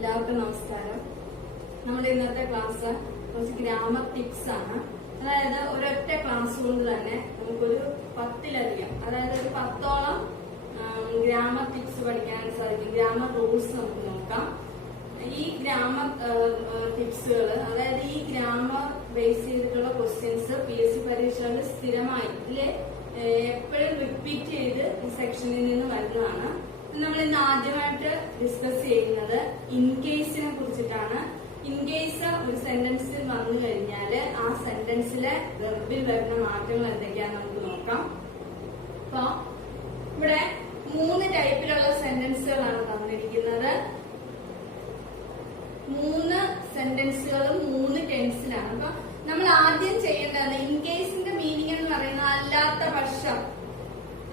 എല്ലാവർക്കും നമസ്കാരം. നമ്മുടെ ഇന്നത്തെ ക്ലാസ് കുറച്ച് ഗ്രാമർ ടിപ്സ് ആണ്. അതായത് ഒരൊറ്റ ക്ലാസ് കൊണ്ട് തന്നെ നമുക്കൊരു 10-ലധികം, അതായത് ഒരു 10ഓളം ഗ്രാമർ ടിപ്സ് പഠിക്കാനായിട്ട് സാധിക്കും. ഗ്രാമർ റൂൾസ് നമുക്ക് നോക്കാം. ഈ ഗ്രാമർ ടിപ്സുകൾ, അതായത് ഈ ഗ്രാമർ ബേസ് ചെയ്തിട്ടുള്ള ക്വസ്റ്റ്യൻസ് PSC പരീക്ഷകളിൽ സ്ഥിരമായി എപ്പോഴും റിപ്പീറ്റ് ചെയ്ത് ഈ സെക്ഷനിൽ നിന്ന് വരുന്നതാണ്. നമ്മൾ ഇന്ന് ആദ്യമായിട്ട് ഡിസ്കസ് ചെയ്യുന്നത് ഇൻ കേസിനെ കുറിച്ചിട്ടാണ്. ഇൻ കേസ് ഒരു സെന്റൻസിൽ വന്നു കഴിഞ്ഞാൽ ആ സെന്റൻസിലെ വെർബിൽ വരുന്ന മാറ്റങ്ങൾ എന്തൊക്കെയാന്ന് നമുക്ക് നോക്കാം. അപ്പൊ ഇവിടെ 3 ടൈപ്പിലുള്ള സെന്റൻസുകളാണ് തന്നിരിക്കുന്നത്. 3 സെന്റൻസുകളും 3 ടെൻസിലാണ്. അപ്പൊ നമ്മൾ ആദ്യം ചെയ്യേണ്ടത് ഇൻ കേസിന്റെ മീനിങ് എന്ന് പറയുന്നത് അല്ലാത്ത പക്ഷം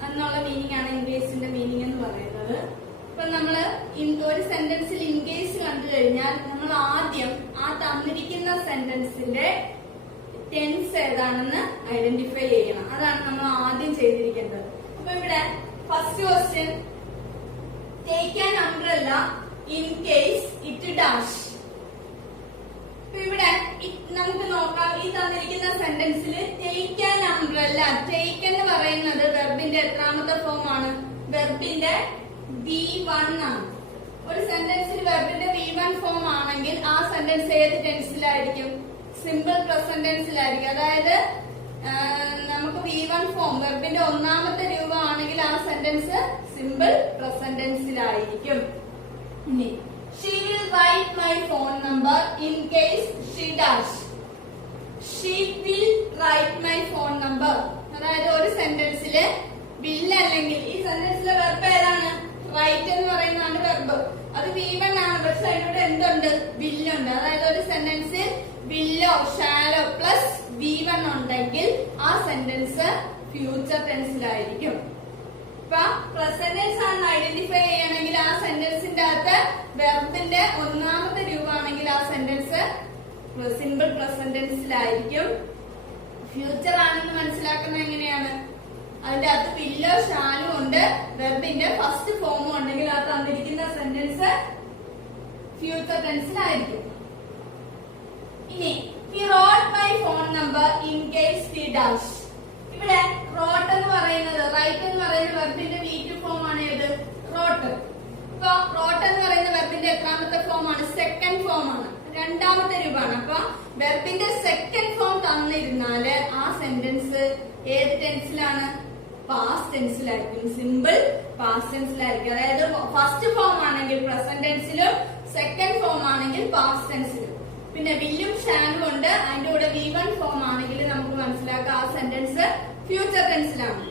എന്നുള്ള മീനിങ് ആണ് ഇൻ കേസിന്റെ മീനിങ് എന്ന് പറയുന്നത്. ഇപ്പൊ നമ്മള് ഒരു സെന്റൻസിൽ ഇൻ കേസ് കണ്ടു കഴിഞ്ഞാൽ നമ്മൾ ആദ്യം ആ തന്നിരിക്കുന്ന സെന്റൻസിന്റെ ടെൻസ് ഏതാണെന്ന് ഐഡന്റിഫൈ ചെയ്യണം. അതാണ് നമ്മൾ ആദ്യം ചെയ്തിരിക്കേണ്ടത്. അപ്പൊ ഇവിടെ first question, take an umbrella in case it dash. ഇവിടെ നമുക്ക് നോക്കാം. ഈ തന്നിരിക്കുന്ന സെന്റൻസിൽ ടേക്ക് ആൻ അംബ്രല്ല, ടേക്ക് എന്ന് പറയുന്നത് വെർബിന്റെ എത്രാമത്തെ ഫോം ആണ്? വെർബിന്റെ V1 ആണ്. ഒരു സെന്റൻസിൽ വെർബിന്റെ V1 ഫോം ആണെങ്കിൽ ആ സെന്റൻസ് ഏത് ടെൻസിലായിരിക്കും? Simple present ടെൻസിലായിരിക്കും. അതായത് നമുക്ക് V1 ഫോം വെർബിന്റെ 1ാമത്തെ രൂപം ആണെങ്കിൽ ആ സെന്റൻസ് സിമ്പിൾ പ്രസന്റ് ടെൻസിലായിരിക്കും. ഇനി she will write my phone number in case she does. She will write my phone number. അതായത് ഒരു സെന്റൻസില് will അല്ലെങ്കിൽ ഈ സെന്റൻസിലെ വെർബ് ഏതാണ്? റൈറ്റ് എന്ന് പറയുന്നതാണ് വെർബ്. അത് V1 ആണ്. പക്ഷെ അതിലൂടെ എന്തുണ്ട്? will ഉണ്ട്. അതായത് ഒരു സെന്റൻസിൽ വില്ലോ ഷാലോ പ്ലസ് V1 ഉണ്ടെങ്കിൽ ആ സെന്റൻസ് ഫ്യൂച്ചർ ടെൻസിലായിരിക്കും. ഇപ്പൊ പ്രസന്റ് ടെൻസ് ആണെന്ന് ഐഡന്റിഫൈ ചെയ്യണമെങ്കിൽ ആ സെന്റൻസിന്റെ അകത്ത് വെർബിന്റെ 1ാമത്തെ രൂപമാണെങ്കിൽ ആ സെന്റൻസ് സിമ്പിൾ പ്രസന്റ് ടെൻസിലായിരിക്കും. ഫ്യൂച്ചർ ആണെന്ന് മനസ്സിലാക്കുന്നത് എങ്ങനെയാണ്? അതിന്റെ അകത്ത് വില്ലോ ഷാലും ഉണ്ട്, വെർബിന്റെ ഫസ്റ്റ് ഫോമും ഉണ്ടെങ്കിൽ ആ തന്നിരിക്കുന്ന സെന്റൻസ് ഫ്യൂച്ചർ ടെൻസിലായിരിക്കും. ഇനി he wrote my phone number in case he does. ഇവിടെ റോട്ട് എന്ന് പറയുന്നത്, റൈറ്റ് എന്ന് പറയുന്ന വെർബിന്റെ V2 ഫോം ആണ്. ഏത്? റോട്ട്. ഇപ്പൊ റോട്ട് എന്ന് പറയുന്ന വെർബിന്റെ എത്രാമത്തെ ഫോം ആണ്? സെക്കൻഡ് ഫോം ആണ്, 2ാമത്തെ രൂപമാണ്. അപ്പൊ വെർബിന്റെ സെക്കൻഡ് ഫോം തന്നിരുന്നാല് ആ സെന്റൻസ് ഏത് ടെൻസിലാണ്? പാസ്റ്റ് ടെൻസിലായിരിക്കും. സിമ്പിൾ പാസ്റ്റ് ടെൻസിലായിരിക്കും. അതായത് ഫസ്റ്റ് ഫോം ആണെങ്കിൽ പ്രസന്റ് ടെൻസിലും സെക്കൻഡ് ഫോം ആണെങ്കിൽ പാസ്റ്റ് ടെൻസിലും. പിന്നെ വില്ലും ഷാനും ഉണ്ട്. അതിന്റെ കൂടെ V1 ഫോം ആണെങ്കിൽ നമുക്ക് മനസ്സിലാക്കാം ആ സെന്റൻസ് ഫ്യൂച്ചർ ടെൻസിലാണ്.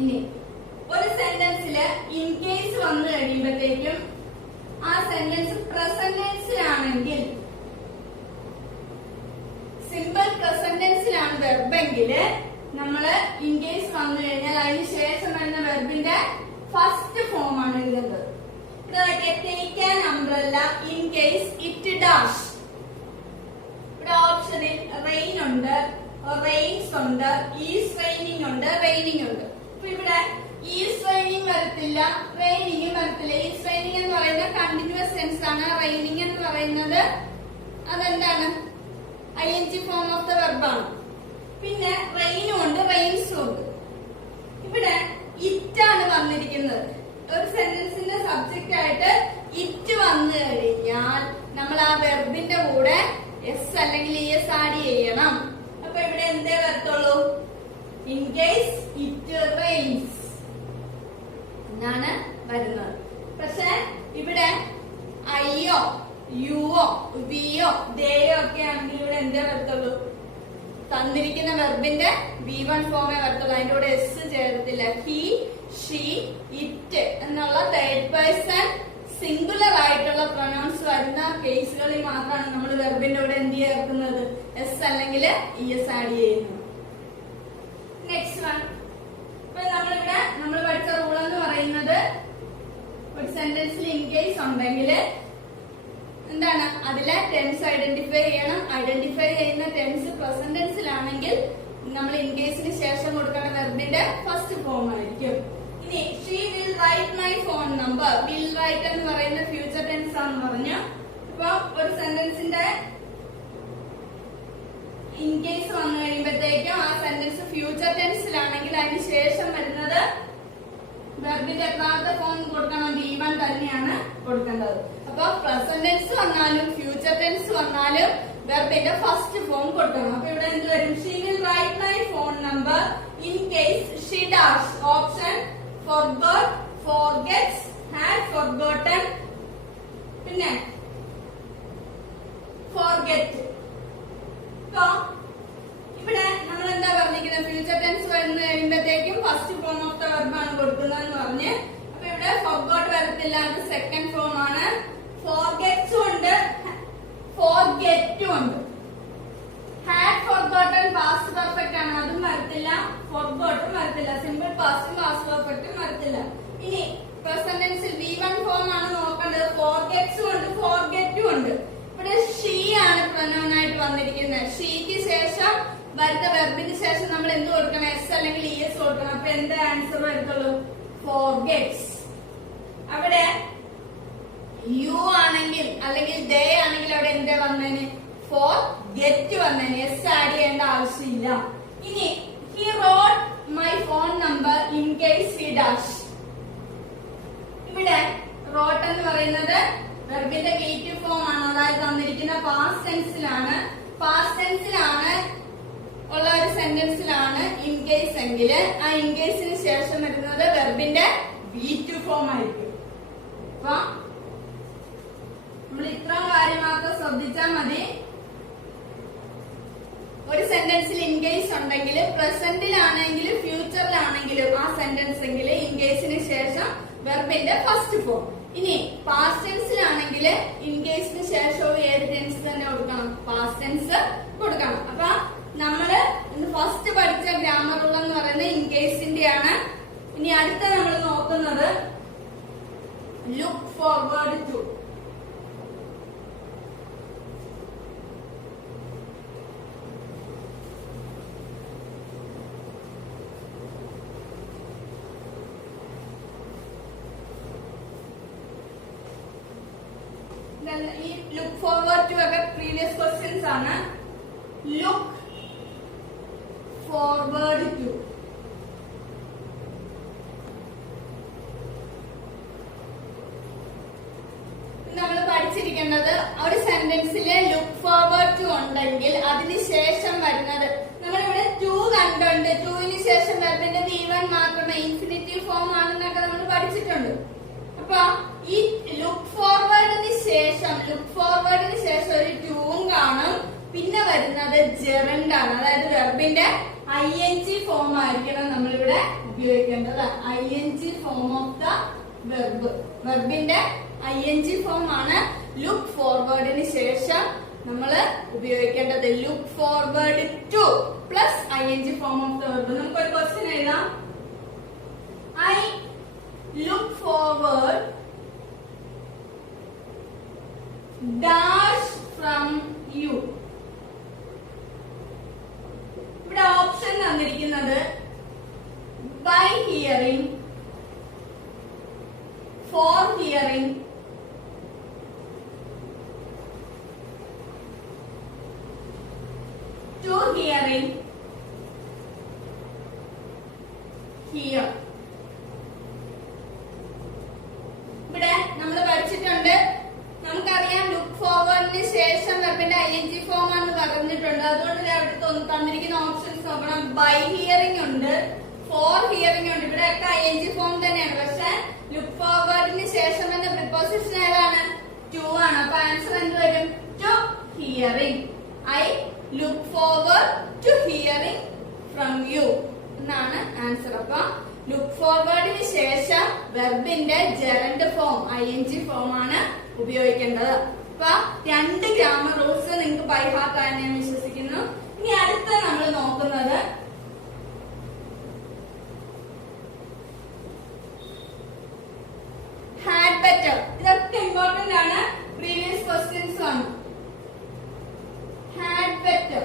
ഇനി ഒരു സെന്റൻസില് ഇൻ കേസ് വന്നു കഴിയുമ്പോഴത്തേക്കും ആ സെന്റൻസ് പ്രസന്റ് ടെൻസിലാണെങ്കിൽ, സിമ്പിൾ പ്രസന്റ് ടെൻസിലാണ് വെർബെങ്കില് നമ്മള് ഇൻ കേസ് വന്നു കഴിഞ്ഞാൽ അതിന് ശേഷം വരുന്ന വെർബിന്റെ ഫസ്റ്റ് ഫോം ആണ് എഴുതുന്നത്. Take an umbrella in case it dash. ഇവിടെ ഓപ്ഷനിൽ റെയിൻ ഉണ്ട്, റെയിൻസ് ഉണ്ട്, ഈസ് റെയിനിങ് ഉണ്ട്, റെയിനിങ് ഉണ്ട്. അപ്പൊ ഇവിടെ ഈസ് റെയിനിങ് വരത്തില്ല, റെയിനിങ് വരത്തില്ല. ഈസ് റെയിനിങ് എന്ന് പറയുന്നത് കണ്ടിന്യൂസ് ടെൻസ് ആണ്. റെയിനിങ് എന്ന് പറയുന്നത് അതെന്താണ്? ING ഫോം ഓഫ് ദ വെർബാണ്. പിന്നെ റെയിനും ഉണ്ട്, റെയിൻസും ഉണ്ട്. ഇവിടെ ഇറ്റ് ആണ് വന്നിരിക്കുന്നത്. ഒരു സെന്റൻസിന്റെ സബ്ജക്റ്റ് ആയിട്ട് ഇറ്റ് വന്നു കഴിഞ്ഞാൽ നമ്മൾ ആ വെർബിന്റെ കൂടെ എസ് അല്ലെങ്കിൽ ES ആഡ് ചെയ്യണം. അപ്പൊ ഇവിടെ എന്തേ വരത്തുള്ളൂ? ഇൻ കേസ് ഇറ്റ് റെയിൻസ് എന്നാണ് വരുന്നത്. പക്ഷെ ഇവിടെ ഐയോ യുവോ വിയോ ദേയോ ഒക്കെ ആണെങ്കിൽ ഇവിടെ എന്തേ വരത്തുള്ളൂ? തന്നിരിക്കുന്ന വെർബിന്റെ V1 ഫോമേ വരത്തുള്ളൂ. അതിന്റെ കൂടെ എസ് ചേർത്തില്ല. ഹി, ഷീ, ഇറ്റ് എന്നുള്ള തേർഡ് പേഴ്സൺ സിംഗുലർ ആയിട്ടുള്ള പ്രൊനൗൺസ് വരുന്ന കേസുകളിൽ മാത്രമാണ് നമ്മൾ വെർബിന്റെ കൂടെ എന്ത് ചേർക്കുന്നത്? എസ് അല്ലെങ്കിൽ ES ആഡ് ചെയ്യുന്നത്. Next one. ഇപ്പൊ നമ്മളിവിടെ നമ്മൾ പഠിച്ച റൂൾ എന്ന് പറയുന്നത് ഒരു സെന്റൻസിൽ ഇൻ കേസ് ഉണ്ടെങ്കിൽ എന്താണ്? അതിലെ ടെൻസ് ഐഡന്റിഫൈ ചെയ്യണം. ഐഡന്റിഫൈ ചെയ്യുന്ന ടെൻസ് പ്രസന്റ് ടെൻസിലാണെങ്കിൽ നമ്മൾ ഇൻ കേസിന് ശേഷം കൊടുക്കേണ്ട വെർബിന്റെ ഫസ്റ്റ് ഫോം ആയിരിക്കും. ഇനി she will write my phone number. will write എന്ന് പറയുന്ന ഫ്യൂച്ചർ ടെൻസ് ആണെന്ന് പറയുന്നത്. പറഞ്ഞു. അപ്പൊ ഒരു സെന്റൻസിന്റെ ഇൻ കേസ് വന്നു കഴിയുമ്പോഴത്തേക്കും ആ സെന്റൻസ് ഫ്യൂച്ചർ ടെൻസിലാണെങ്കിൽ അതിന് ശേഷം വരുന്നത് വെർബിന്റെ എത്രാമത്തെ ഫോം കൊടുക്കണം? V1 തന്നെയാണ് കൊടുക്കേണ്ടത്. അപ്പൊ പ്രസന്റ് ടെൻസ് വന്നാലും ഫ്യൂച്ചർ ടെൻസ് വന്നാലും വെർബിന്റെ ഫസ്റ്റ് ഫോം കൊടുക്കണം. അപ്പൊ ഇവിടെ എന്ത് വരും? She will write my phone number in case she dash. Option forgot, forgets, had forgotten, പിന്നെ forget. So ഇവിടെ നമ്മൾ എന്താ പറഞ്ഞിരിക്കുന്നത്? ഫ്യൂച്ചർ ടെൻസ് വരുന്ന കഴിയുമ്പോഴത്തേക്കും first form of the verb ആണ് കൊടുക്കുന്നതെന്ന് പറഞ്ഞ്. അപ്പൊ ഇവിടെ forgot വരത്തില്ല, അത് സെക്കൻഡ് ഫോം ആണ്. forgets ഉണ്ട്, forget ഉണ്ട്. had forgotten past perfect ആണ്, അതും വരത്തില്ല. forgotten വരത്തില്ല. സിമ്പിൾ പാസ്റ്റും past perfectും വരത്തില്ല. ഇനി പ്രസന്റ് ടെൻസിൽ V1 ഫോം ആണ് നോക്കേണ്ടത്. forgets ഉണ്ട്, forget ഉണ്ട്. ഇവിടെ she ആണ് പ്രൊനൗൺ ആയിട്ട് വന്നിരിക്കുന്നത്. ഷീക്ക് ശേഷം വരുന്ന വെർബിന് ശേഷം നമ്മൾ എന്ത് കൊടുക്കണം? എസ് അല്ലെങ്കിൽ es കൊടുക്കണം. അപ്പൊ എന്താ ആൻസർ വരത്തുള്ളൂ? forgets. അവിടെ യു ആണെങ്കിൽ അല്ലെങ്കിൽ ദേ ആണെങ്കിൽ അവിടെ എന്താ വന്നേന്? forget വന്നേന്. എസ് ആഡ് ചെയ്യേണ്ട ആവശ്യമില്ല. ഇനി he wrote my phone number in case he dash. ഇവിടെ wrote എന്ന് പറയുന്നത് വെർബിന്റെ V2 ഫോം ആണ്. അതായത് തന്നിരിക്കുന്ന പാസ്റ്റ് ടെൻസിലാണ്. പാസ്റ്റ് ടെൻസിലാണ് ഉള്ള ഒരു സെന്റൻസിലാണ് ഇൻ കേസ് എങ്കിൽ ആ ഇൻ കേസിന് ശേഷം വരുന്നത് വെർബിന്റെ V2 ഫോം ആയിരിക്കും. അപ്പൊ നമ്മൾ ഇത്രയും കാര്യം മാത്രം ശ്രദ്ധിച്ചാൽ മതി. ഒരു സെന്റൻസിൽ ഇൻ കേസ് ഉണ്ടെങ്കിൽ പ്രസന്റിലാണെങ്കിലും ഫ്യൂച്ചറിലാണെങ്കിലും ആ സെന്റൻസ് എങ്കിൽ ഇൻ കേസിന് ശേഷം വെർബിന്റെ ഫസ്റ്റ് ഫോം. ഇനി പാസ്റ്റ് ടെൻസിലാണെങ്കിൽ ഇൻ കേസിന് ശേഷവും ഏത് ടെൻസ് തന്നെ കൊടുക്കണം? പാസ്റ്റ് ടെൻസ് കൊടുക്കണം. അപ്പൊ നമ്മള് ഇന്ന് ഫസ്റ്റ് പഠിച്ച ഗ്രാമർ റൂൾ എന്ന് പറയുന്നത് ഇൻ കേസിന്റെ ആണ്. ഇനി അടുത്ത നമ്മൾ നോക്കുന്നത് ലുക്ക് ഫോർവേഡ് ടു. ഈ ലുക്ക് ഫോർവേഡ് ടു ഒക്കെ പ്രീവിയസ് ക്വസ്റ്റ്യൻസ് ആണ്. ലുക്ക് ഫോർവേഡ് ടു നമ്മൾ പഠിച്ചിരിക്കേണ്ടത് ഒരു സെന്റൻസിലെ ലുക്ക് ഫോർവേഡ് ടു ഉണ്ടെങ്കിൽ അതിന് ശേഷം വരുന്നത് നമ്മളിവിടെ ടു കണ്ടുണ്ട്. ടുവിന് ശേഷം വെർബിന്റെ V1 മാത്രമേ ഇൻഫിനിറ്റീവ് ഫോം ആണെന്നൊക്കെ നമ്മൾ പഠിച്ചിട്ടുണ്ട്. അപ്പൊ ഈ ലുക്ക് ഫോർവേഡിന് ശേഷം ഒരു ടൂവും കാണും. പിന്നെ വരുന്നത് ജെറണ്ട് ആണ്. അതായത് വെർബിന്റെ ING ഫോം ആയിരിക്കണം നമ്മളിവിടെ ഉപയോഗിക്കേണ്ടത്. ING form of the verb. വെർബിന്റെ ING ഫോം ആണ് ലുക്ക് ഫോർവേഡിന് ശേഷം നമ്മൾ ഉപയോഗിക്കേണ്ടത്. Look forward to plus ING form of the verb. നമുക്കൊരു ക്വസ്റ്റ്യൻ എഴുതാം. I look forward dash from you. ഇവിടെ ഓപ്ഷൻ തന്നിരിക്കുന്നത് by hearing, for hearing, to hearing, hear. ഇവിടെ നമ്മൾ പഠിച്ചിട്ടുണ്ട്. നമുക്കറിയാം ലുക്ക് ഫോർവേഡിന് ശേഷം വെർബിന്റെ ING ഫോം ആണ് പറഞ്ഞിട്ടുണ്ട്. അതുകൊണ്ട് അവിടെ തന്നിരിക്കുന്ന ഓപ്ഷൻസ് നോക്കണം. ബൈ ഹിയറിംഗ് ഉണ്ട്, ഫോർ ഹിയറിംഗ് ഉണ്ട്. ഇവിടെ ഒക്കെ ING ഫോം തന്നെയാണ്. പക്ഷെ ലുക്ക് ഫോർവേഡിന് ശേഷം എന്ന പ്രിപ്പോസിഷൻ ഏതാണ്? ടു ആണ്. അപ്പൊ ആൻസർ എന്ത് വരും? To hearing. I look forward to hearing from you എന്നാണ് ആൻസർ. അപ്പൊ ലുക്ക് ഫോർവേഡിന് ശേഷം വെർബിന്റെ ജെറണ്ട് ഫോം ING ഫോം ആണ് ഉപയോഗിക്കേണ്ടത്. അപ്പൊ രണ്ട് ഗ്രാമർ റൂൾസ് നിങ്ങൾക്ക് ബൈ ഹാർട്ട് ആണെന്ന് ഞാൻ വിശ്വസിക്കുന്നു. ഇനി അടുത്ത നമ്മൾ നോക്കുന്നത് ഹാഡ് ബെറ്റർ. ഇതൊക്കെ ഇമ്പോർട്ടന്റ് ആണ്. പ്രീവിയസ് ക്വസ്റ്റ്യൻസ് ആണ്. ഹാഡ് ബെറ്റർ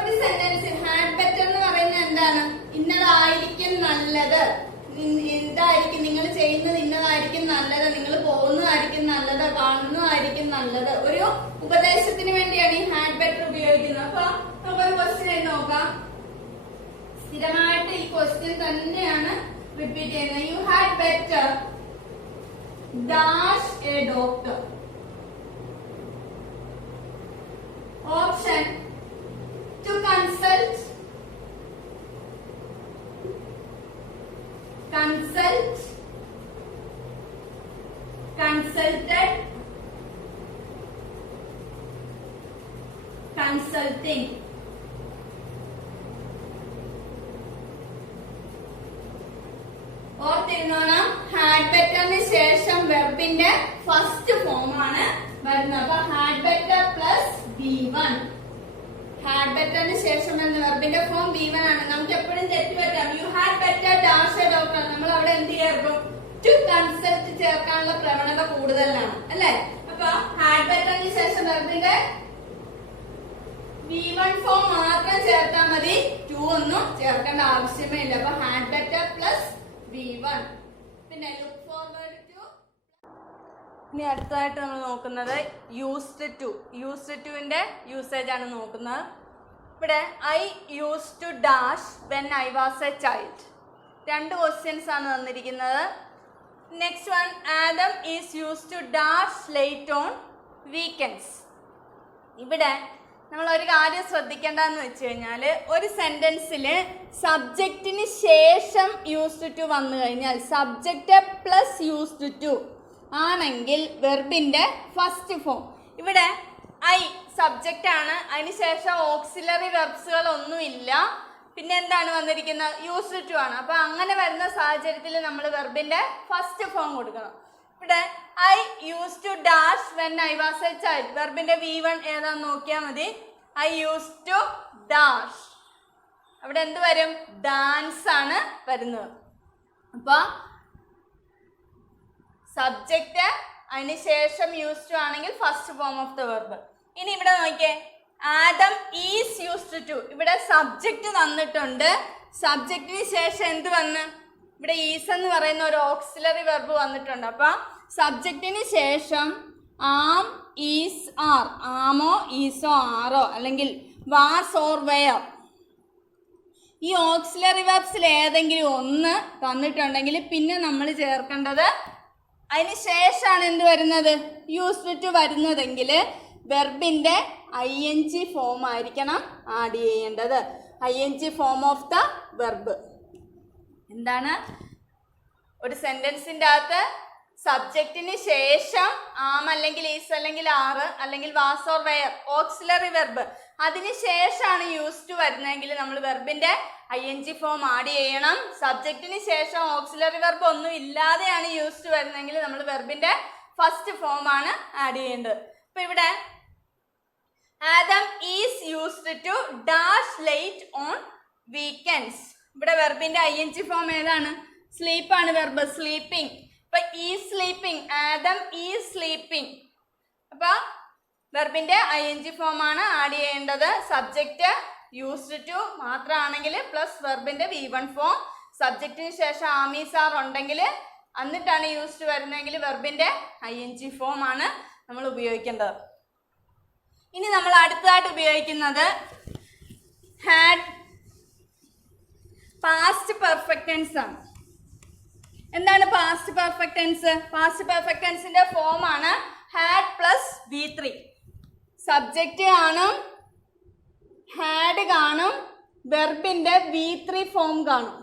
ഒരു സെന്റൻസ് ഹാഡ് ബെറ്റർ എന്ന് പറയുന്നത് എന്താണ്? ഇന്നതായിരിക്കും നല്ലത്, ഇതായിരിക്കും നിങ്ങൾ ചെയ്യുന്നത് ഇന്നതായിരിക്കും കാണുന്നതായിരിക്കും നല്ലത്. ഒരു ഉപദേശത്തിന് വേണ്ടിയാണ് ഈ ഹാഡ് ബെറ്റർ ഉപയോഗിക്കുന്നത്. അപ്പൊ നമുക്കൊരു ക്വസ്റ്റ്യൻ നോക്കാം. സ്ഥിരമായിട്ട് ഈ ക്വസ്റ്റ്യൻ തന്നെയാണ് റിപ്പീറ്റ് ചെയ്യുന്നത്. You had better dash a doctor. Option to consult, consult, consulted, consulting. ഓർത്തിരുന്നോണം, ഹാഡ് ബെറ്ററിന് ശേഷം വെർബിന്റെ ഫസ്റ്റ് ഫോം ആണ് വരുന്നത്. അപ്പൊ had better plus V1. Had ബെറ്ററിന് ശേഷം വരുന്ന വെർബിന്റെ ഫോം V1 ആണ്. നമുക്ക് എപ്പോഴും തെറ്റുപറ്റാം. You had better dash a doctor. നമ്മൾ അവിടെ എന്ത് ചേർക്കും? ടു കൺസൾട്ട് ചേർക്കാനുള്ള പ്രവണത കൂടുതലാണ് അല്ലെ? അപ്പൊ ഹാഡ് ബെറ്ററിന് ശേഷം വെർബിന്റെ V1 ഫോം മാത്രം ചേർത്താൽ മതി. ടു ഒന്നും ചേർക്കേണ്ട ആവശ്യമേ ഇല്ല. അപ്പൊ ഹാഡ് ബെറ്റർ പ്ലസ് V1. പിന്നെ ലുക്ക് ഫോർവേഡ് ടു. ഇനി അടുത്തതായിട്ട് നമ്മൾ നോക്കുന്നത് യൂസ്ഡ് ടു. യൂസ്ഡ് ടുവിന്റെ യൂസേജ് ആണ് നോക്കുന്നത്. ഇവിടെ I use to dash when I was a child. രണ്ട് ക്വസ്റ്റ്യൻസ് ആണ് തന്നിരിക്കുന്നത്. Next one, Adam is use to dash late on weekends. ഇവിടെ നമ്മൾ ഒരു കാര്യം ശ്രദ്ധിക്കേണ്ടതെന്ന് വെച്ച് കഴിഞ്ഞാൽ, ഒരു സെന്റൻസിൽ സബ്ജക്റ്റിന് ശേഷം യൂസ്ഡ് ടു വന്നു കഴിഞ്ഞാൽ, സബ്ജക്റ്റ് പ്ലസ് യൂസ്ഡ് ടു ആണെങ്കിൽ വെർബിന്റെ ഫസ്റ്റ് ഫോം. ഇവിടെ ഐ സബ്ജക്റ്റ് ആണ്, അതിനുശേഷം ഓക്സിലറി വെർബ്സുകൾ ഒന്നുമില്ല. പിന്നെ എന്താണ് വന്നിരിക്കുന്നത്? യൂസ്ഡ് ടു ആണ്. അപ്പൊ അങ്ങനെ വരുന്ന സാഹചര്യത്തിൽ നമ്മൾ വെർബിന്റെ ഫസ്റ്റ് ഫോം കൊടുക്കണം. ഇവിടെ I use to dash when I was a child. വെർബിന്റെ V1 ഏതാന്ന് നോക്കിയാൽ മതി. I use to dash. അവിടെ എന്ത് വരും? ഡാൻസ് ആണ് വരുന്നത്. അപ്പൊ സബ്ജക്റ്റ് അതിനുശേഷം യൂസ് ടു ആണെങ്കിൽ first form of the verb. ഇനി ഇവിടെ നോക്കിയേ, ആദം ഈസ് യൂസ്ഡ് ടു. ഇവിടെ സബ്ജക്റ്റ് തന്നിട്ടുണ്ട്. സബ്ജക്റ്റിന് ശേഷം എന്ത് വന്ന്? ഇവിടെ ഈസ് എന്ന് പറയുന്ന ഒരു ഓക്സിലറി വെർബ് വന്നിട്ടുണ്ട്. അപ്പൊ സബ്ജക്റ്റിന് ശേഷം ആം, ഈസ്, ആർ, ആമോ ഈസോ ആറോ അല്ലെങ്കിൽ വാസ് ഓർ വെയർ, ഈ ഓക്സിലറി വെർബ്സിൽ ഏതെങ്കിലും ഒന്ന് തന്നിട്ടുണ്ടെങ്കിൽ പിന്നെ നമ്മൾ ചേർക്കേണ്ടത് അതിന് ശേഷമാണ് എന്ത് വരുന്നത്? യൂസ്ഡ് ടു വരുന്നതെങ്കിൽ വെർബിന്റെ ING ഫോം ആയിരിക്കണം ആഡ് ചെയ്യേണ്ടത്. ING form of the verb. എന്താണ്? ഒരു സെന്റൻസിന്റെ അകത്ത് സബ്ജക്റ്റിന് ശേഷം ആം അല്ലെങ്കിൽ ഈസ് അല്ലെങ്കിൽ ആറ് അല്ലെങ്കിൽ was or were auxiliary verb, അതിന് ശേഷമാണ് യൂസ് ടു വരുന്നതെങ്കിൽ നമ്മൾ വെർബിന്റെ ING ഫോം ആഡ് ചെയ്യണം. സബ്ജക്റ്റിന് ശേഷം ഓക്സിലറി വെർബ് ഒന്നും ഇല്ലാതെയാണ് യൂസ് ടു വരുന്നതെങ്കിൽ നമ്മൾ വെർബിന്റെ ഫസ്റ്റ് ഫോം ആണ് ആഡ് ചെയ്യേണ്ടത്. അപ്പൊ ഇവിടെ Adam is used to dash late on weekends. ഇവിടെ വെർബിന്റെ ING ഫോം ഏതാണ്? സ്ലീപ്പ് ആണ് വെർബ്, സ്ലീപ്പിംഗ്. അപ്പൊ ഈ സ്ലീപ്പിംഗ്, ആദം ഈസ് സ്ലീപ്പിംഗ്. അപ്പൊ വെർബിന്റെ ING ഫോം ആണ് ആഡ് ചെയ്യേണ്ടത്. സബ്ജക്റ്റ് യൂസ്ഡ് ടു മാത്രമാണെങ്കിൽ പ്ലസ് വെർബിന്റെ V1 ഫോം. സബ്ജക്റ്റിന് ശേഷം ആമീസ് ആർ ഉണ്ടെങ്കിൽ എന്നിട്ടാണ് യൂസ്ഡ് വരുന്നതെങ്കിൽ വെർബിന്റെ ING ഫോം ആണ് നമ്മൾ ഉപയോഗിക്കേണ്ടത്. ഇനി നമ്മൾ അടുത്തതായിട്ട് ഉപയോഗിക്കുന്നത് ഹാഡ് പാസ്റ്റ് പെർഫെക്റ്റ് ടെൻസ് ആണ്. എന്താണ് past perfect tense? Past perfect ടെൻസിന്റെ ഫോം ആണ് ഹാഡ് പ്ലസ് V3. സബ്ജക്റ്റ് കാണും, ഹാഡ് കാണും, വെർബിന്റെ V3 ഫോം കാണും.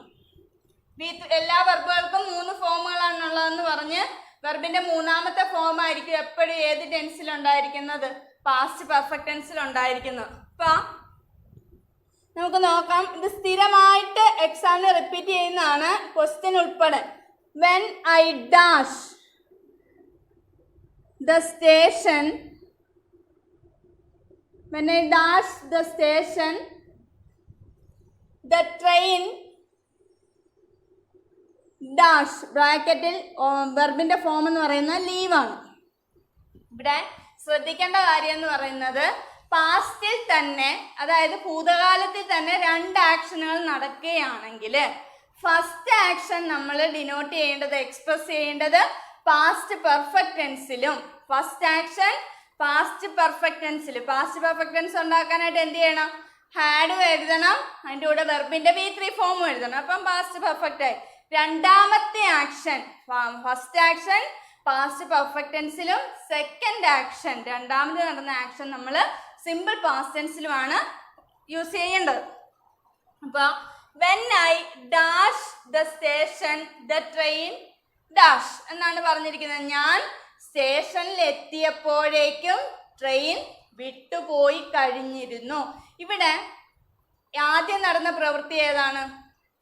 എല്ലാ വെർബുകൾക്കും 3 ഫോമുകളാണുള്ളതെന്ന് പറഞ്ഞ് വെർബിന്റെ മൂന്നാമത്തെ ഫോം ആയിരിക്കും എപ്പോഴും ഏത് ടെൻസിൽ ഉണ്ടായിരിക്കുന്നത്? പാസ്റ്റ് പെർഫെക്റ്റ് ടെൻസിൽ ഉണ്ടായിരിക്കുന്നത്. അപ്പൊ നമുക്ക് നോക്കാം. ഇത് സ്ഥിരമായിട്ട് എക്സാമിന് റിപ്പീറ്റ് ചെയ്യുന്നതാണ്, ക്വസ്റ്റ്യൻ ഉൾപ്പെടെ. When I dash the station, when I dash the station, the train dash ബ്രാക്കറ്റിൽ വെർബിന്റെ ഫോം എന്ന് പറയുന്നത് ലീവാണ്. ഇവിടെ ശ്രദ്ധിക്കേണ്ട കാര്യം എന്ന് പറയുന്നത് പാസ്റ്റിൽ തന്നെ, അതായത് ഭൂതകാലത്തിൽ തന്നെ 2 ആക്ഷനുകൾ നടക്കുകയാണെങ്കിൽ ഫസ്റ്റ് ആക്ഷൻ നമ്മൾ ഡിനോട്ട് ചെയ്യേണ്ടത്, എക്സ്പ്രസ് ചെയ്യേണ്ടത് പാസ്റ്റ് പെർഫെക്റ്റ് ടെൻസിലും ഫസ്റ്റ് ആക്ഷൻ പാസ്റ്റ് പെർഫെക്റ്റ് ടെൻസിൽ പാസ്റ്റ് പെർഫെക്റ്റ് ടെൻസ് ഉണ്ടാക്കാനായിട്ട് എന്ത് ചെയ്യണം? ഹാഡും എഴുതണം, അതിൻ്റെ കൂടെ വെർബിന്റെ V3 ഫോമും എഴുതണം. അപ്പം പാസ്റ്റ് പെർഫെക്റ്റ് ആയി. രണ്ടാമത്തെ action first action past perfect ടെൻസിലും സെക്കൻഡ് ആക്ഷൻ രണ്ടാമത് നടന്ന ആക്ഷൻ നമ്മൾ സിമ്പിൾ പാസ്റ്റ് ടെൻസിലുമാണ് യൂസ് ചെയ്യേണ്ടത്. അപ്പൊ when I dash the station the train dash എന്നാണ് പറഞ്ഞിരിക്കുന്നത്. ഞാൻ സ്റ്റേഷനിൽ എത്തിയപ്പോഴേക്കും ട്രെയിൻ വിട്ടുപോയി കഴിഞ്ഞിരുന്നു. ഇവിടെ ആദ്യം നടന്ന പ്രവൃത്തി ഏതാണ്?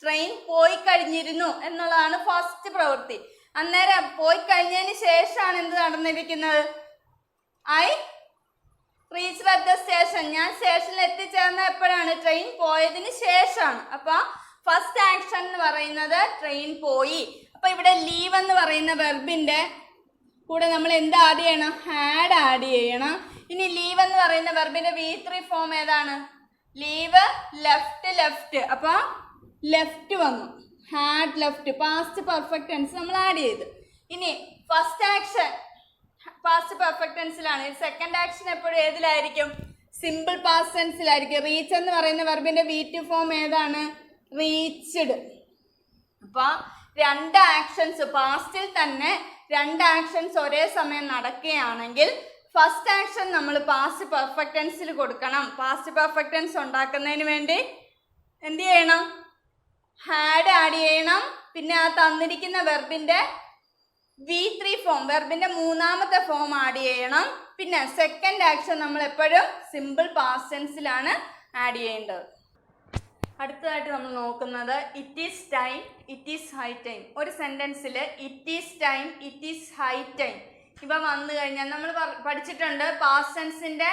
ട്രെയിൻ പോയി കഴിഞ്ഞിരുന്നു എന്നുള്ളതാണ് ഫസ്റ്റ് പ്രവൃത്തി. അന്നേരം പോയി കഴിഞ്ഞതിന് ശേഷമാണ് എന്ത് നടന്നിരിക്കുന്നത്? I reached at the station. ഞാൻ സ്റ്റേഷനിൽ എത്തിച്ചേർന്ന എപ്പോഴാണ്? ട്രെയിൻ പോയതിന് ശേഷമാണ്. അപ്പൊ ഫസ്റ്റ് ആക്ഷൻ എന്ന് പറയുന്നത് ട്രെയിൻ പോയി. അപ്പൊ ഇവിടെ ലീവ് എന്ന് പറയുന്ന വെർബിന്റെ കൂടെ നമ്മൾ എന്ത് ആഡ് ചെയ്യണം? ഹാഡ് ആഡ് ചെയ്യണം. ഇനി ലീവ് എന്ന് പറയുന്ന വെർബിന്റെ V3 ഫോം ഏതാണ്? Leave left left. അപ്പൊ ലെഫ്റ്റ് വന്നു, had left, past perfect tense നമ്മൾ ആഡ് ചെയ്തു. ഇനി ഫസ്റ്റ് ആക്ഷൻ പാസ്റ്റ് പെർഫെക്റ്റ് ടെൻസിലാണ്. സെക്കൻഡ് ആക്ഷൻ എപ്പോഴും ഏതിലായിരിക്കും? സിമ്പിൾ പാസ്റ്റ് ടെൻസിലായിരിക്കും. റീച്ച് എന്ന് പറയുന്ന വെർബിന്റെ V2 ഫോം ഏതാണ്? റീച്ച്ഡ്. അപ്പൊ രണ്ട് ആക്ഷൻസ് പാസ്റ്റിൽ തന്നെ രണ്ട് ആക്ഷൻസ് ഒരേ സമയം നടക്കുകയാണെങ്കിൽ ഫസ്റ്റ് ആക്ഷൻ നമ്മൾ പാസ്റ്റ് പെർഫെക്റ്റ് ടെൻസിൽ കൊടുക്കണം. പാസ്റ്റ് പെർഫെക്റ്റ് ടെൻസ് ഉണ്ടാക്കുന്നതിന് വേണ്ടി എന്ത് ചെയ്യണം? ഹാഡ് ആഡ് ചെയ്യണം. പിന്നെ ആ തന്നിരിക്കുന്ന വെർബിന്റെ V3 ഫോം വെർബിന്റെ മൂന്നാമത്തെ ഫോം ആഡ് ചെയ്യണം. പിന്നെ സെക്കൻഡ് ആക്ഷൻ നമ്മൾ എപ്പോഴും സിമ്പിൾ പാസ്റ്റ് ടെൻസിലാണ് ആഡ് ചെയ്യേണ്ടത്. അടുത്തതായിട്ട് നമ്മൾ നോക്കുന്നത് it is time, it is high time. ഒരു സെന്റൻസിൽ it is time, it is high time ഇവ വന്നു കഴിഞ്ഞാൽ നമ്മൾ പഠിച്ചിട്ടുണ്ട് പാസ്റ്റ് ടെൻസിന്റെ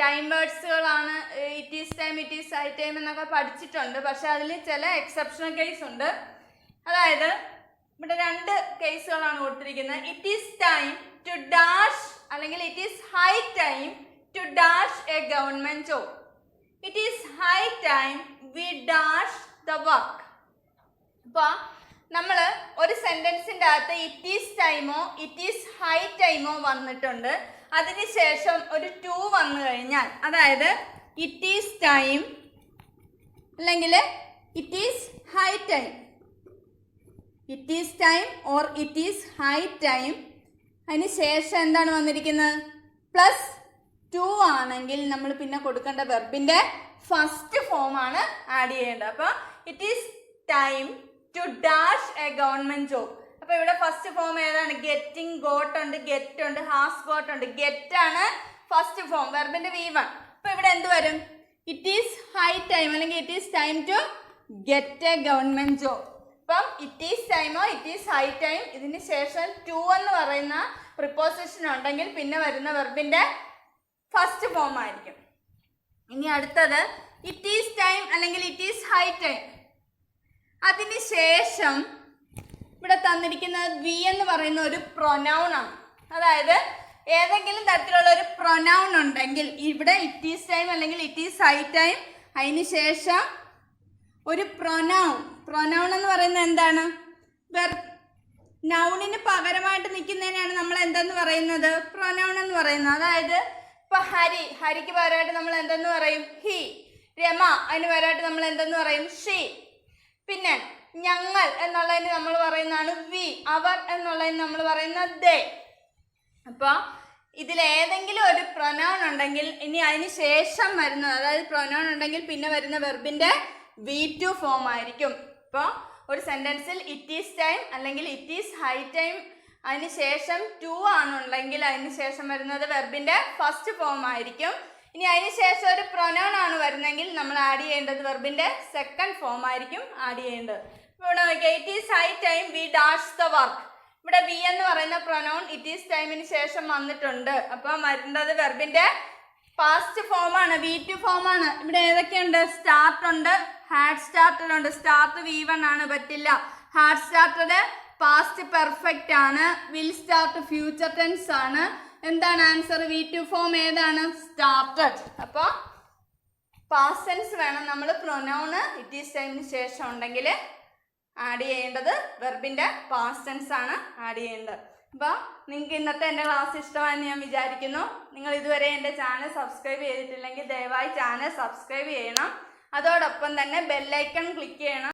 ടൈം വേർഡ്സുകളാണ് it is time, it is high time എന്നൊക്കെ പഠിച്ചിട്ടുണ്ട്. പക്ഷെ അതിൽ ചില എക്സെപ്ഷണൽ കേസ് ഉണ്ട്. അതായത് ഇവിടെ രണ്ട് കേസുകളാണ് കൊടുത്തിരിക്കുന്നത്. It is time to dash അല്ലെങ്കിൽ it is high time to dash a government job. It is high time we dash the work. അപ്പൊ നമ്മൾ ഒരു സെന്റൻസിന്റെ അകത്ത് ഇറ്റ് ഈസ് ടൈമോ ഇറ്റ് ഈസ് ഹൈ ടൈമോ വന്നിട്ടുണ്ട്. അതിനുശേഷം ഒരു ടു വന്നു കഴിഞ്ഞാൽ, അതായത് ഇറ്റ് ഈസ് ടൈം അല്ലെങ്കിൽ it is high time, it is time or it is high time, അതിന് ശേഷം എന്താണ് വന്നിരിക്കുന്നത്? പ്ലസ് ടു ആണെങ്കിൽ നമ്മൾ പിന്നെ കൊടുക്കേണ്ട വെർബിന്റെ ഫസ്റ്റ് ഫോം ആണ് ആഡ് ചെയ്യേണ്ടത്. അപ്പൊ it is time to dash a government job. അപ്പൊ ഇവിടെ ഫസ്റ്റ് ഫോം ഏതാണ്? ഗെറ്റിംഗ്, ഗോട്ട് ഉണ്ട്, ഗെറ്റ് ഉണ്ട്, ഹാസ് ഗോട്ട് ഉണ്ട്. ഗെറ്റ് ആണ് ഫസ്റ്റ് ഫോം വെർബിന്റെ V1. അപ്പൊ ഇവിടെ എന്ത് വരും? ഇറ്റ് ഈസ് ഹൈ ടൈം അല്ലെങ്കിൽ it is time to get a government job. അപ്പം ഇറ്റ് ഈസ് ടൈമോ ഇറ്റ് ഈസ് ഹൈ ടൈം ഇതിന് ശേഷം ടു എന്ന് പറയുന്ന പ്രിപ്പോസിഷൻ ഉണ്ടെങ്കിൽ പിന്നെ വരുന്ന വെർബിന്റെ ഫസ്റ്റ് ഫോം ആയിരിക്കും. ഇനി അടുത്തത് ഇറ്റ് ഈസ് ടൈം അല്ലെങ്കിൽ ഇറ്റ് ഈസ് ഹൈ ടൈം. അതിന് ശേഷം ഇവിടെ തന്നിരിക്കുന്നത് വി എന്ന് പറയുന്ന ഒരു പ്രൊനൗൺ ആണ്. അതായത് ഏതെങ്കിലും തരത്തിലുള്ള ഒരു പ്രൊനൗൺ ഉണ്ടെങ്കിൽ ഇവിടെ ഇറ്റ് ഈസ് ടൈം അല്ലെങ്കിൽ ഇറ്റ് ഈസ് ഹൈ ടൈം അതിന് ശേഷം ഒരു പ്രൊനൗൺ എന്ന് പറയുന്നത് എന്താണ്? നൗണിന് പകരമായിട്ട് നിൽക്കുന്നതിനാണ് നമ്മൾ എന്തെന്ന് പറയുന്നത്? പ്രൊനൗൺ എന്ന് പറയുന്നത്. അതായത് ഇപ്പൊ ഹരിക്ക് പകരമായിട്ട് നമ്മൾ എന്തെന്ന് പറയും? ഹി. രമ അതിന് പകരമായിട്ട് നമ്മൾ എന്തെന്ന് പറയും? ഷീ. പിന്നെ ഞങ്ങൾ എന്നുള്ളതിന് നമ്മൾ പറയുന്നതാണ് വി. അവർ എന്നുള്ളതിന് നമ്മൾ പറയുന്നത് ദേ. അപ്പൊ ഇതിലേതെങ്കിലും ഒരു പ്രൊനൗൺ ഉണ്ടെങ്കിൽ ഇനി അതിന് ശേഷം വരുന്നത്, അതായത് പ്രൊനൗൺ ഉണ്ടെങ്കിൽ പിന്നെ വരുന്ന വെർബിന്റെ V2 ഫോം ആയിരിക്കും. ഇപ്പോൾ ഒരു സെന്റൻസിൽ ഇറ്റ് ഈസ് ടൈം അല്ലെങ്കിൽ ഇറ്റ് ഈസ് ഹൈ ടൈം അതിന് ശേഷം ടു ആണുണ്ടെങ്കിൽ അതിന് ശേഷം വരുന്നത് വെർബിന്റെ ഫസ്റ്റ് ഫോം ആയിരിക്കും. ഇനി അതിന് ശേഷം ഒരു പ്രൊനൗൺ ആണ് വരുന്നെങ്കിൽ നമ്മൾ ആഡ് ചെയ്യേണ്ടത് വെർബിന്റെ സെക്കൻഡ് ഫോം ആയിരിക്കും ആഡ് ചെയ്യേണ്ടത്. ഇവിടെ നോക്കിയാൽ it is high time we dash the work. ഇവിടെ വി എന്ന് പറയുന്ന പ്രൊനൗൺ ഇറ്റ് ഈസ് ടൈമിന് ശേഷം വന്നിട്ടുണ്ട്. അപ്പം വരുന്നത് വെർബിന്റെ പാസ്റ്റ് ഫോം ആണ്, V2 ഫോം ആണ്. ഇവിടെ ഏതൊക്കെയുണ്ട്? സ്റ്റാർട്ട് ഉണ്ട്, ഹാഡ് സ്റ്റാർട്ടഡ് ഉണ്ട്. സ്റ്റാർട്ട് V1 ആണ്, പറ്റില്ല. ഹാഡ് സ്റ്റാർട്ടഡ് പാസ്റ്റ് പെർഫെക്റ്റ് ആണ്. വിൽ സ്റ്റാർട്ട് ഫ്യൂച്ചർ ടെൻസ് ആണ്. എന്താണ് ആൻസർ? V2 ഫോം ഏതാണ്? സ്റ്റാർട്ടഡ്. അപ്പോൾ പാസ്റ്റ് ടെൻസ് വേണം നമ്മൾ പ്രൊനൗണ് ഇറ്റ് ഈസ് ടൈമിന് ശേഷം ഉണ്ടെങ്കിൽ ആഡ് ചെയ്യേണ്ടത് വെർബിന്റെ പാസ്റ്റ് ടെൻസ് ആണ് ആഡ് ചെയ്യേണ്ടത്. അപ്പോൾ നിങ്ങൾക്ക് ഇന്നത്തെ എൻ്റെ ക്ലാസ് ഇഷ്ടമാണെന്ന് ഞാൻ വിചാരിക്കുന്നു. നിങ്ങൾ ഇതുവരെ എൻ്റെ ചാനൽ സബ്സ്ക്രൈബ് ചെയ്തിട്ടില്ലെങ്കിൽ ദയവായി ചാനൽ സബ്സ്ക്രൈബ് ചെയ്യണം. അതോടൊപ്പം തന്നെ ബെല്ലൈക്കൺ ക്ലിക്ക് ചെയ്യണം.